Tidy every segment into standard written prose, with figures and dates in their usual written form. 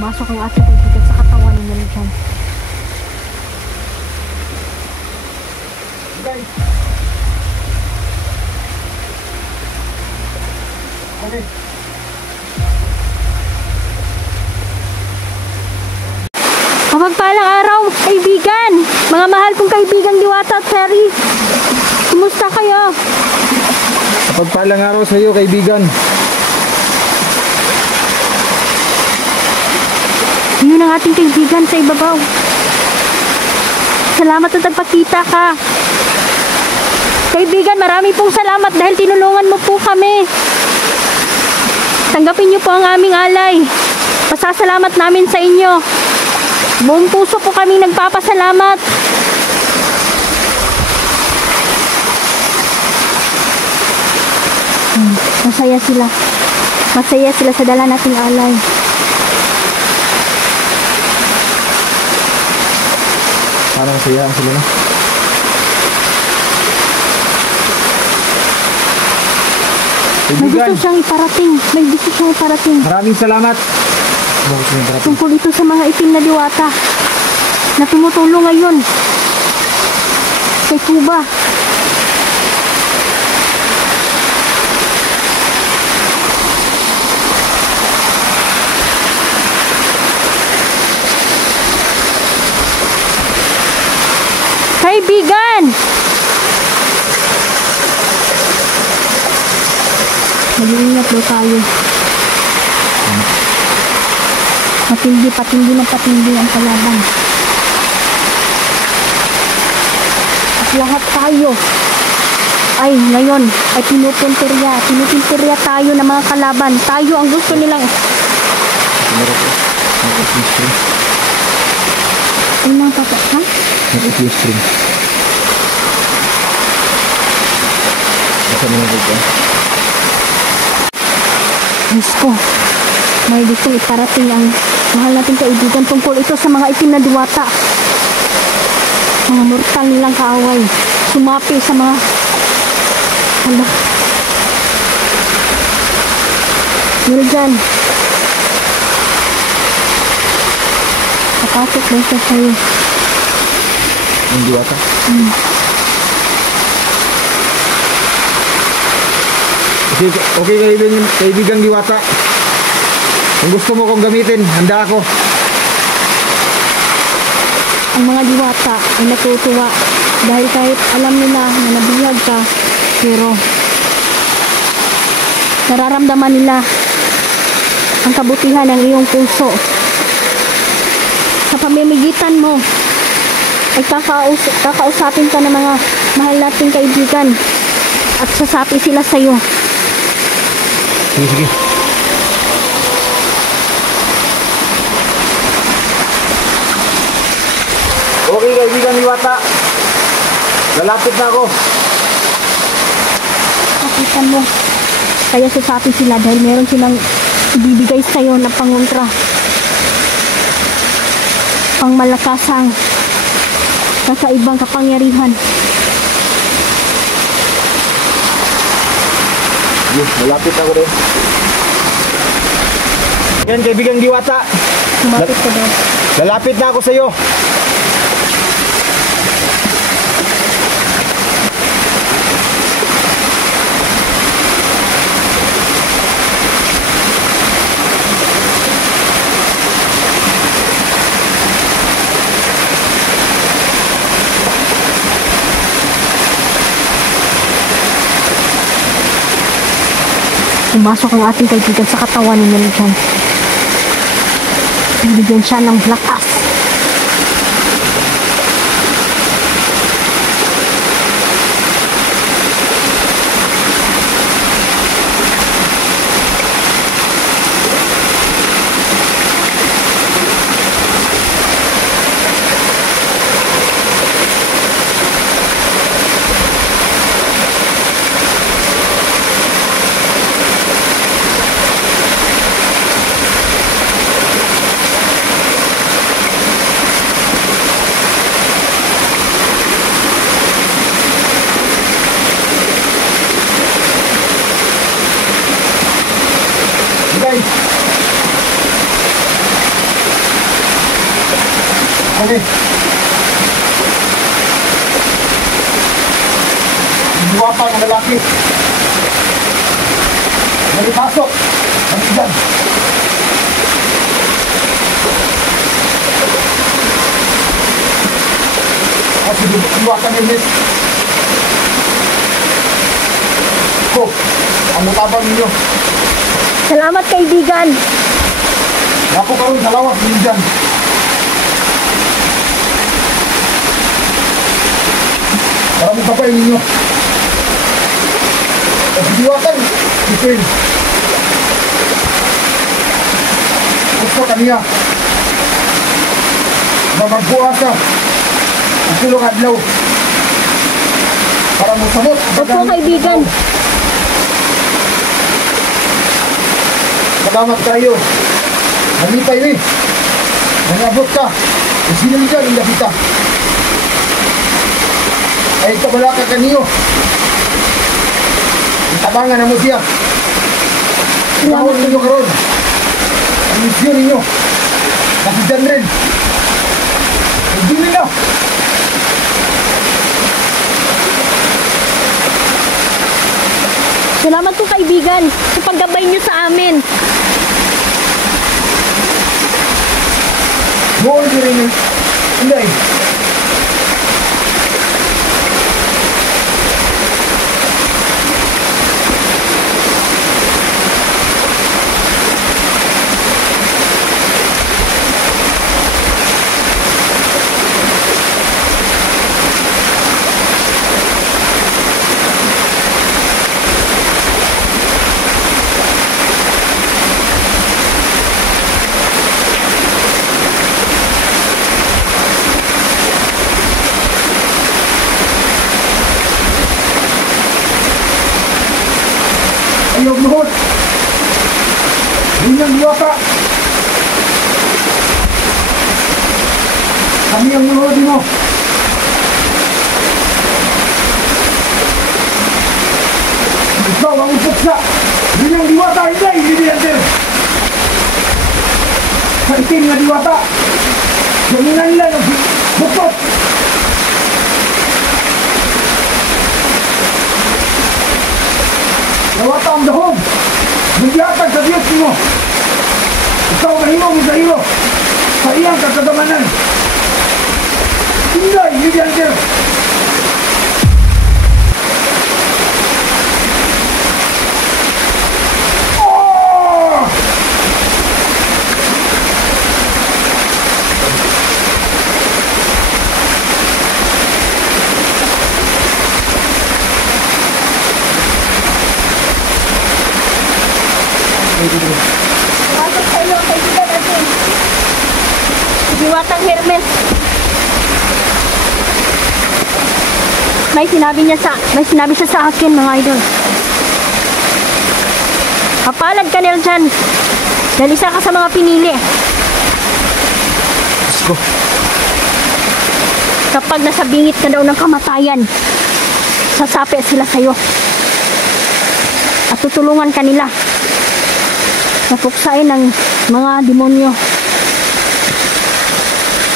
Pumasok ang ating kaibigan sa katawan ni Meridian. Okay. Okay. Mapagpalang araw, kaibigan! Mga mahal kong kaibigang Diwata at Fairy. Kumusta kayo? Mapagpalang araw sa iyo, kaibigan. Yun ang ating kaibigan sa ibabaw. Salamat at nagpakita ka. Kaibigan, marami pong salamat dahil tinulungan mo po kami. Tanggapin niyo po ang aming alay. Pasasalamat namin sa inyo. Buong puso po kami nagpapasalamat. Masaya sila. Masaya sila sa dala nating alay. Parang masayaan sila na. May gusto siyang iparating. May gusto siyang iparating. Maraming salamat. Tungkol ito sa mga itim na diwata na tumutulong ngayon kay Cuba. Kaibigan! Mag-iingat daw tayo. Patindi ng patindi ang kalaban. At lahat tayo ay ngayon ay pinupuntirya tayo ng mga kalaban. Tayo ang gusto nilang ano lang papa, ha? Nag-fuse string. Basta mo lang ito. Diyos ko, may gustong iparating ang mahal nating kaibigan tungkol ito sa mga itim na diwata. Mga mortal nilang kaaway. Sumapi sa mga Meridian. Kapasok na siya sa'yo. Yung diwata? Okay, kaibigang diwata. Kung gusto mo kong gamitin, handa ako. Ang mga diwata ay natutuwa dahil kahit alam nila na nabihag ka, pero nararamdaman nila ang kabutihan ng iyong puso. Sa pamimigitan mo ay kakausapin ka ng mga mahal nating kaibigan at sasapi sila sa iyo. Sige. Okay, kaibigan diwata. Lalapit na ako. Kapitan mo. Kaya sasapi sila dahil meron silang ibibigay sa iyo na pangontra. Pangmalakasang kakaibang kapangyarihan. Lalapit ako rin. Yan, kaibigang diwata. Lumapit ka daw. Lalapit na ako sa iyo. Pumasok ang ating kaibigan sa katawan ni Meridian. Binigyan siya ng lakas. kami. Diwata ng lalaki. Nalipasok. Ang dyan. At diwata ng Hermes. Ko, ang mutabang ninyo. Salamat kaibigan. Ako karon sa lawas ninyo dyan. Para mo kapay ninyo. At diwatan, ipin. Gusto kaniya na magbuasa ang silong adlaw para mo samot. Opo kaibigan. Salamat kayo. Nalipay ni. Nangabot ka. Kung sino dyan, hindi kita. Ay kabala ka kaniyo. Tabangan na mo siya. Tawag ninyo karon. Ang misyon ninyo. Kasi dyan rin. Hindi nila. Salamat po kaibigan sa paggabay niyo sa amin. Buwan nyo rin yung Inday. Ayaw luhod. Binyang diwata. Kami ang luhod mo. Ikaw ang upuksa. Binyang diwata, hindi biyantir. Sa itim na diwata. Jamingan lang ang bukot. Nawata ang dahog. Nagyatag sa Diyos mo. Ikaw mahimo mo sa iyo. Sa iyang kakagamanan. Hindi, hindi yan. Oh! Salamat sa iyo kaibigan natin. Diwatang Hermes. May sinabi siya sa akin mga idol. Kapalad ka nila dyan. Dahil isa ka sa mga pinili. Diyos ko. Kapag nasa bingit ka daw ng kamatayan, sasapi sila sa'yo. At tutulungan ka nila. Napuksain ng mga demonyo.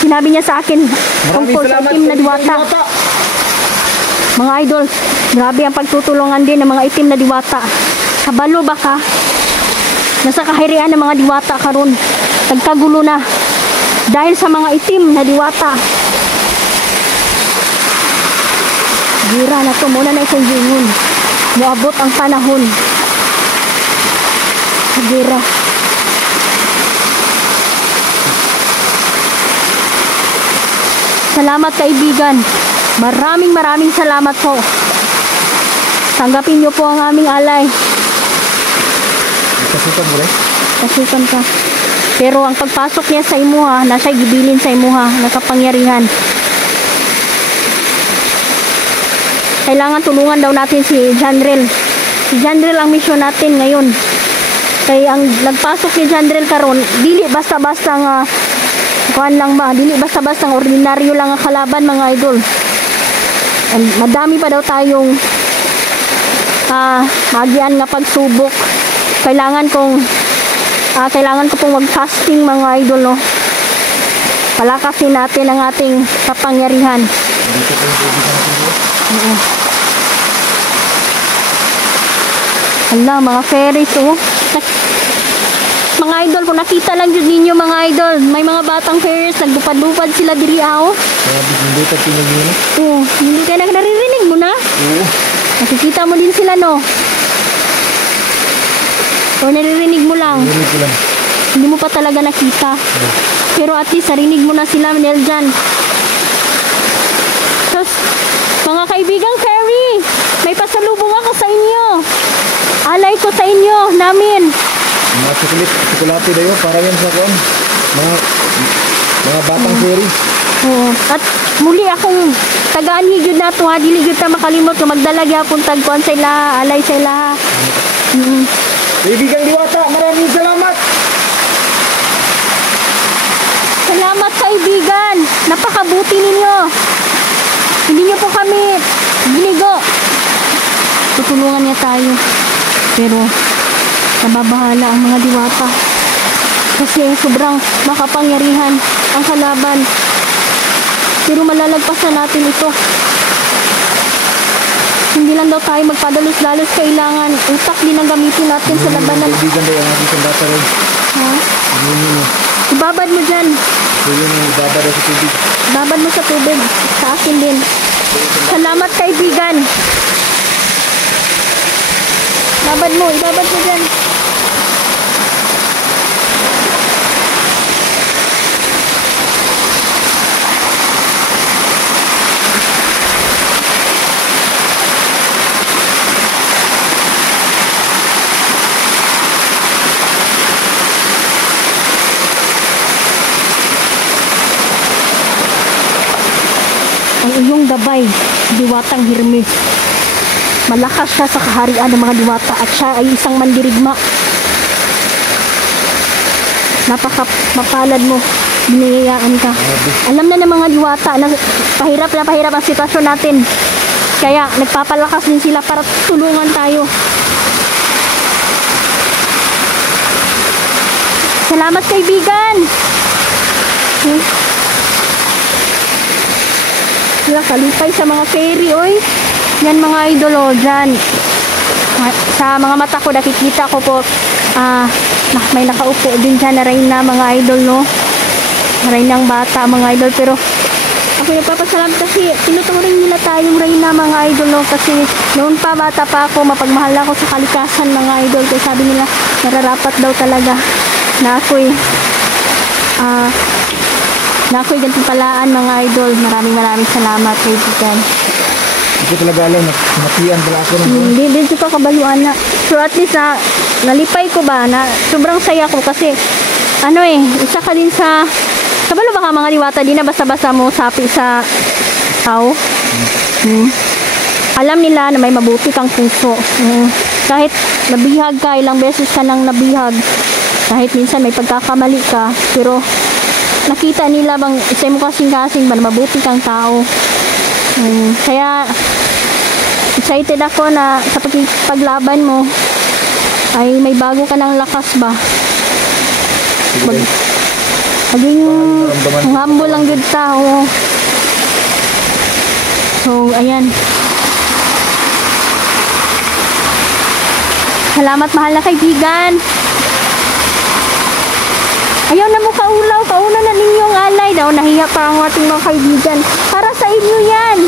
Sinabi niya sa akin tungkol sa itim na diwata. Mga idol, grabe ang pagtutulungan din ng mga itim na diwata. Kabalo ba ka? Nasa kahirian ng mga diwata karon. Nagkagulo na dahil sa mga itim na diwata. Gira na to, muna na isang gingon. Muabot ang panahon. Gira. Salamat kaibigan. Maraming salamat po. Tanggapin niyo po ang aming alay. Kasukan mo rin? Kasukan ka. Pero ang pagpasok niya sa imuha, nasa gibilin sa imuha, nakapangyarihan. Kailangan tulungan daw natin si Janrel. Si Janrel ang misyon natin ngayon. Kaya ang nagpasok ni Janrel karon, dili basta-basta nga kuan lang ba, dili basta-basta ang ordinaryo lang ang kalaban mga idol. And madami pa daw tayong magian nga pagsubok. Kailangan ko pong mag-fasting mga idol, no. palakasin natin ang ating kapangyarihan. Dito po yung kaibigan natin bro. Oo. Hala, mga fairies, oh. Mga idol, kung nakita lang dyan ninyo mga idol, may mga batang fairies, naglupad-lupad sila diri, oh. Grabe, hindi ka pinagin. Oo, hindi kayo naririnig mo na? Oo. Nakikita mo din sila, no? O naririnig mo lang? Hindi ko lang. Hindi mo pa talaga nakita. Pero at least, narinig mo na sila, Manel, dyan. Tapos, mga kaibigang fairy, may pasalubong ako sa inyo. Alay ko sa inyo, namin. Mga tsokolate dayo, para yan sa kuwan. Mga batang fairy. Oo. At muli akong tagaan higid na ito, ha. Dili gyud ta makalimot kung magdala gyapon tag kuan sa ila, alay sa ila, ha. Kaibigang Diwata, maraming salamat. Salamat kaibigan. Napakabuti ninyo. Hindi niyo po kami binigo. Tutulungan niya tayo. Pero nababahala ang mga diwata. Kasi sobrang makapangyarihan ang kalaban. Pero malalagpasan natin ito. Hindi lang daw tayo magpadalos-dalos, kailangan utak din ang gamitin natin sa labanan. Kaibigan dayo, ang ating sandata rin. Ha? Ano. Ibabad mo dyan. So yung ibabad sa tubig. Ibabad mo sa tubig. Sa akin din. Salamat kaibigan. Ibabad mo dyan. Ang iyong gabay, Diwatang Hermes. Malakas siya sa kaharian ng mga diwata at siya ay isang mandirigma. Napaka-mapalad mo, biniyayaan ka. Alam na ng mga diwata na pahirap ang sitwasyon natin. Kaya nagpapalakas din sila para tulungan tayo. Salamat kaibigan! Sila kalipay sa mga fairy, oy. Yan mga idol, oh, dyan. Sa mga mata ko, nakikita ko po, may nakaupo din dyan na reyna, mga idol, no? Reynang bata, mga idol. Pero, ako nagpapasalamat kasi tinuturing nila tayong reyna, mga idol, no? Kasi noon pa, bata pa ako, mapagmahal ako sa kalikasan, mga idol. Kaya sabi nila, nararapat daw talaga na ako'y ganitong palaan, mga idol. Maraming salamat, kaibigan. Hindi ko talaga alam, matiyan pala ako ng Hindi din ko kabaluan na. So at least nalipay ko ba na sobrang saya ko kasi isa ka din sa kabalo baka mga diwata din na basta-basta mo sapi sa tao. Alam nila na may mabuti kang puso. Kahit nabihag ka, ilang beses ka nang nabihag, kahit minsan may pagkakamali ka, pero nakita nila bang isa mo kasing-kasing ba na mabuti kang tao. Kaya excited ako na sa paglaban mo ay may bago ka ng lakas ba. Maging humble lang good tao. So ayan, salamat mahal na kaibigan. Ayaw na mo kaulaw, kauna na ninyong alay daw. Nahiya pa ang ating mga kaibigan. Para sa inyo yan.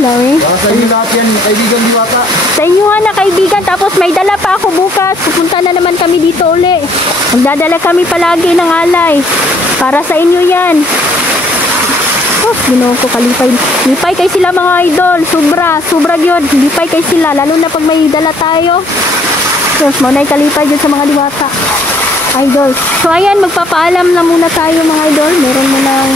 Lawi. Para sa inyo lahat yan, kaibigan Diwata. Sa inyo nga na kaibigan. Tapos may dala pa ako bukas. Pupunta na naman kami dito uli. Magdadala kami palagi ng alay. Para sa inyo yan. Oh, ginoo ko kalipay. Lipay kay sila mga idol. Sobra yun. Lipay kay sila. Lalo na pag may dala tayo. Tapos mo na kalipay dyan sa mga diwata. Idol. So ayan, magpapaalam na muna tayo mga idol. Meron mo ng